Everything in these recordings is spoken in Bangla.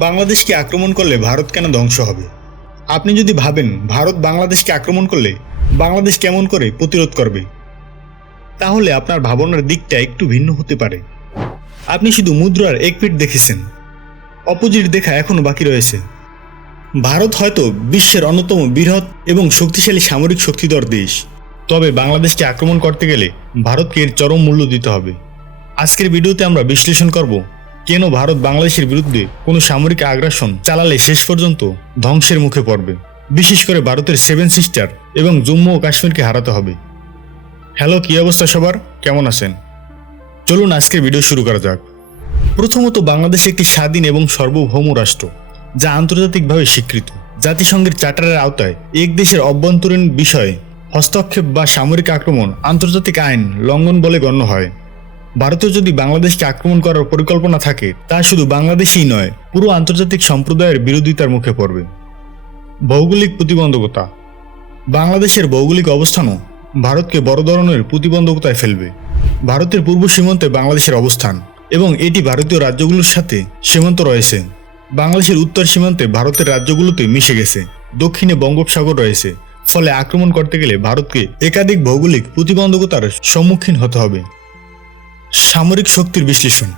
বাংলাদেশকে আক্রমণ করলে ভারত কেন ধ্বংস হবে? আপনি যদি ভাবেন ভারত বাংলাদেশকে আক্রমণ করলে বাংলাদেশ কেমন করে প্রতিরোধ করবে, তাহলে আপনার ভাবনার দিকটা একটু ভিন্ন হতে পারে। আপনি শুধু মুদ্রার এক পিঠ দেখেছেন, অপোজিট দেখা এখনও বাকি রয়েছে। ভারত হয়তো বিশ্বের অন্যতম বৃহৎ এবং শক্তিশালী সামরিক শক্তিধর দেশ। তবে বাংলাদেশকে আক্রমণ করতে গেলে ভারতকে এর চরম মূল্য দিতে হবে। আজকের ভিডিওতে আমরা বিশ্লেষণ করব কেন ভারত বাংলাদেশের বিরুদ্ধে কোনো সামরিক আগ্রাসন চালালে শেষ পর্যন্ত ধ্বংসের মুখে পড়বে? বিশেষ করে ভারতের সেভেন সিস্টার এবং জম্মু ও কাশ্মীরকে হারাতে হবে। হ্যালো, কি অবস্থা সবার? কেমন আছেন? চলুন আজকের ভিডিও শুরু করা যাক। প্রথমত, বাংলাদেশ একটি স্বাধীন এবং সার্বভৌম রাষ্ট্র, যা আন্তর্জাতিকভাবে স্বীকৃত। জাতিসংঘের চার্টারের আওতায় এক দেশের অভ্যন্তরীণ বিষয়ে হস্তক্ষেপ বা সামরিক আক্রমণ আন্তর্জাতিক আইন লঙ্ঘন বলে গণ্য হয়। ভারতের যদি বাংলাদেশকে আক্রমণ করার পরিকল্পনা থাকে, তা শুধু বাংলাদেশই নয়, পুরো আন্তর্জাতিক সম্প্রদায়ের বিরোধিতার মুখে পড়বে। ভৌগোলিক প্রতিবন্ধকতা। বাংলাদেশের ভৌগোলিক অবস্থানও ভারতকে বড় ধরনের প্রতিবন্ধকতায় ফেলবে। ভারতের পূর্ব সীমান্তে বাংলাদেশের অবস্থান এবং এটি ভারতীয় রাজ্যগুলোর সাথে সীমান্ত রয়েছে। বাংলাদেশের উত্তর সীমান্তে ভারতের রাজ্যগুলোতে মিশে গেছে। দক্ষিণে বঙ্গোপসাগর রয়েছে। ফলে আক্রমণ করতে গেলে ভারতকে একাধিক ভৌগোলিক প্রতিবন্ধকতার সম্মুখীন হতে হবে। সামরিক শক্তির বিশ্লেষণ।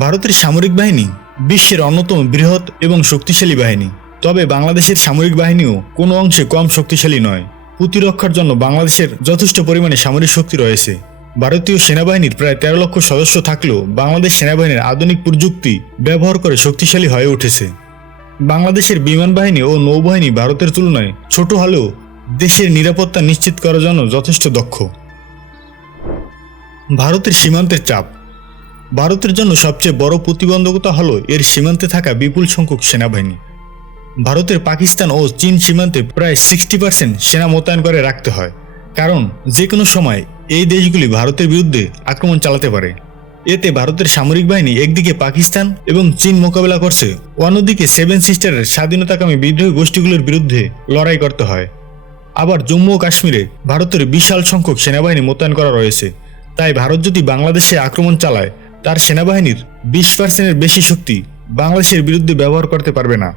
ভারতের সামরিক বাহিনী বিশ্বের অন্যতম বৃহৎ এবং শক্তিশালী বাহিনী। তবে বাংলাদেশের সামরিক বাহিনীও কোনো অংশে কম শক্তিশালী নয়। প্রতিরক্ষার জন্য বাংলাদেশের যথেষ্ট পরিমাণে সামরিক শক্তি রয়েছে। ভারতীয় সেনাবাহিনীর প্রায় তেরো লক্ষ সদস্য থাকলেও বাংলাদেশ সেনাবাহিনীর আধুনিক প্রযুক্তি ব্যবহার করে শক্তিশালী হয়ে উঠেছে। বাংলাদেশের বিমান বাহিনী ও নৌবাহিনী ভারতের তুলনায় ছোট হলেও দেশের নিরাপত্তা নিশ্চিত করার জন্য যথেষ্ট দক্ষ। ভারতের সীমান্তের চাপ। ভারতের জন্য সবচেয়ে বড় প্রতিবন্ধকতা হল এর সীমান্তে থাকা বিপুল সংখ্যক সেনাবাহিনী। ভারতের পাকিস্তান ও চীন সীমান্তে প্রায় সিক্সটি পার্সেন্ট সেনা মোতায়েন করে রাখতে হয়। কারণ যে কোনো সময় এই দেশগুলি ভারতের বিরুদ্ধে আক্রমণ চালাতে পারে। এতে ভারতের সামরিক বাহিনী একদিকে পাকিস্তান এবং চীন মোকাবেলা করছে, অন্যদিকে সেভেন সিস্টারের স্বাধীনতাকামী বিদ্রোহী গোষ্ঠীগুলোর বিরুদ্ধে লড়াই করতে হয়। আবার জম্মু ও কাশ্মীরে ভারতের বিশাল সংখ্যক সেনাবাহিনী মোতায়েন করা রয়েছে। তাই ভারত যদি বাংলাদেশে আক্রমণ চালায়, তার সেনাবাহিনীর বিশ পার্সেন্টের বেশি শক্তি বাংলাদেশের বিরুদ্ধে ব্যবহার করতে পারবে না।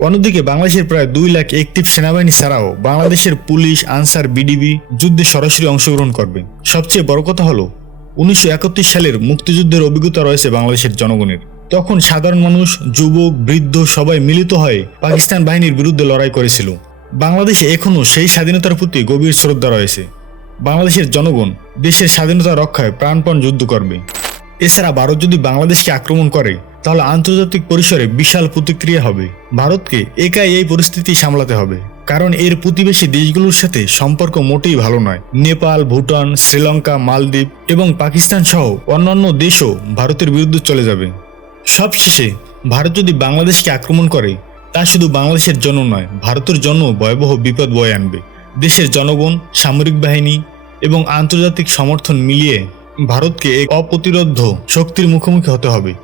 অন্যদিকে বাংলাদেশের প্রায় দুই লাখ একটিভ সেনাবাহিনী ছাড়াও বাংলাদেশের পুলিশ, আনসার বিডিবি যুদ্ধে সরাসরি অংশগ্রহণ করবে। সবচেয়ে বড় কথা হলো, উনিশশো একাত্তর সালের মুক্তিযুদ্ধের অভিজ্ঞতা রয়েছে বাংলাদেশের জনগণের। তখন সাধারণ মানুষ, যুবক, বৃদ্ধ সবাই মিলিত হয়ে পাকিস্তান বাহিনীর বিরুদ্ধে লড়াই করেছিল। বাংলাদেশে এখনও সেই স্বাধীনতার প্রতি গভীর শ্রদ্ধা রয়েছে। বাংলাদেশের জনগণ দেশের স্বাধীনতা রক্ষায় প্রাণপণ যুদ্ধ করবে এছাড়া ভারত যদি বাংলাদেশকে আক্রমণ করে, তাহলে আন্তর্জাতিক পরিসরে বিশাল প্রতিক্রিয়া হবে। ভারতকে একাই এই পরিস্থিতি সামলাতে হবে। কারণ এর প্রতিবেশী দেশগুলোর সাথে সম্পর্ক মোটেই ভালো নয়। নেপাল, ভুটান, শ্রীলঙ্কা, মালদ্বীপ এবং পাকিস্তান সহ অন্যান্য দেশও ভারতের বিরুদ্ধে চলে যাবে। সবশেষে, ভারত যদি বাংলাদেশকে আক্রমণ করে, তা শুধু বাংলাদেশের জন্য নয়, ভারতের জন্য ভয়াবহ বিপদ বয়ে আনবে। দেশের জনগণ, সামরিক বাহিনী এবং আন্তর্জাতিক সমর্থন মিলিয়ে ভারতকে এক অপ্রতিরোধ্য শক্তির মুখোমুখি হতে হবে।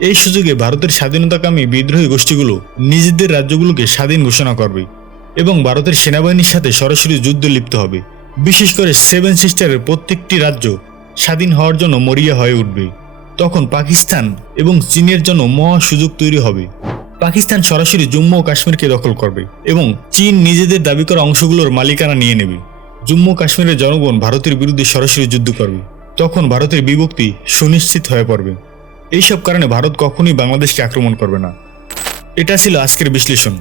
এই সুযোগে ভারতের স্বাধীনতাকামী বিদ্রোহী গোষ্ঠীগুলো নিজেদের রাজ্যগুলোকে স্বাধীন ঘোষণা করবে এবং ভারতের সেনাবাহিনীর সাথে সরাসরি যুদ্ধে লিপ্ত হবে। বিশেষ করে সেভেন সিস্টারের প্রত্যেকটি রাজ্য স্বাধীন হওয়ার জন্য মরিয়া হয়ে উঠবে। তখন পাকিস্তান এবং চীনের জন্য মহা সুযোগ তৈরি হবে। পাকিস্তান সরাসরি জম্মু ও কাশ্মীরকে দখল করবে এবং চীন নিজেদের দাবি করা অংশগুলোর মালিকানা নিয়ে নেবে। জম্মু কাশ্মীরের জনগণ ভারতের বিরুদ্ধে সরাসরি যুদ্ধ করবে। তখন ভারতের বিভক্তি সুনিশ্চিত হয়ে পড়বে। এইসব কারণে ভারত কখনোই বাংলাদেশকে আক্রমণ করবে না। এটা ছিল আজকের বিশ্লেষণ।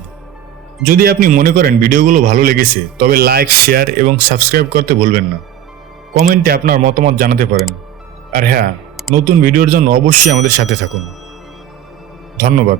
যদি আপনি মনে করেন ভিডিওগুলো ভালো লেগেছে, তবে লাইক, শেয়ার এবং সাবস্ক্রাইব করতে ভুলবেন না। কমেন্টে আপনার মতামত জানাতে পারেন। আর হ্যাঁ নতুন ভিডিওর জন্য অবশ্যই আমাদের সাথে থাকুন। ধন্যবাদ।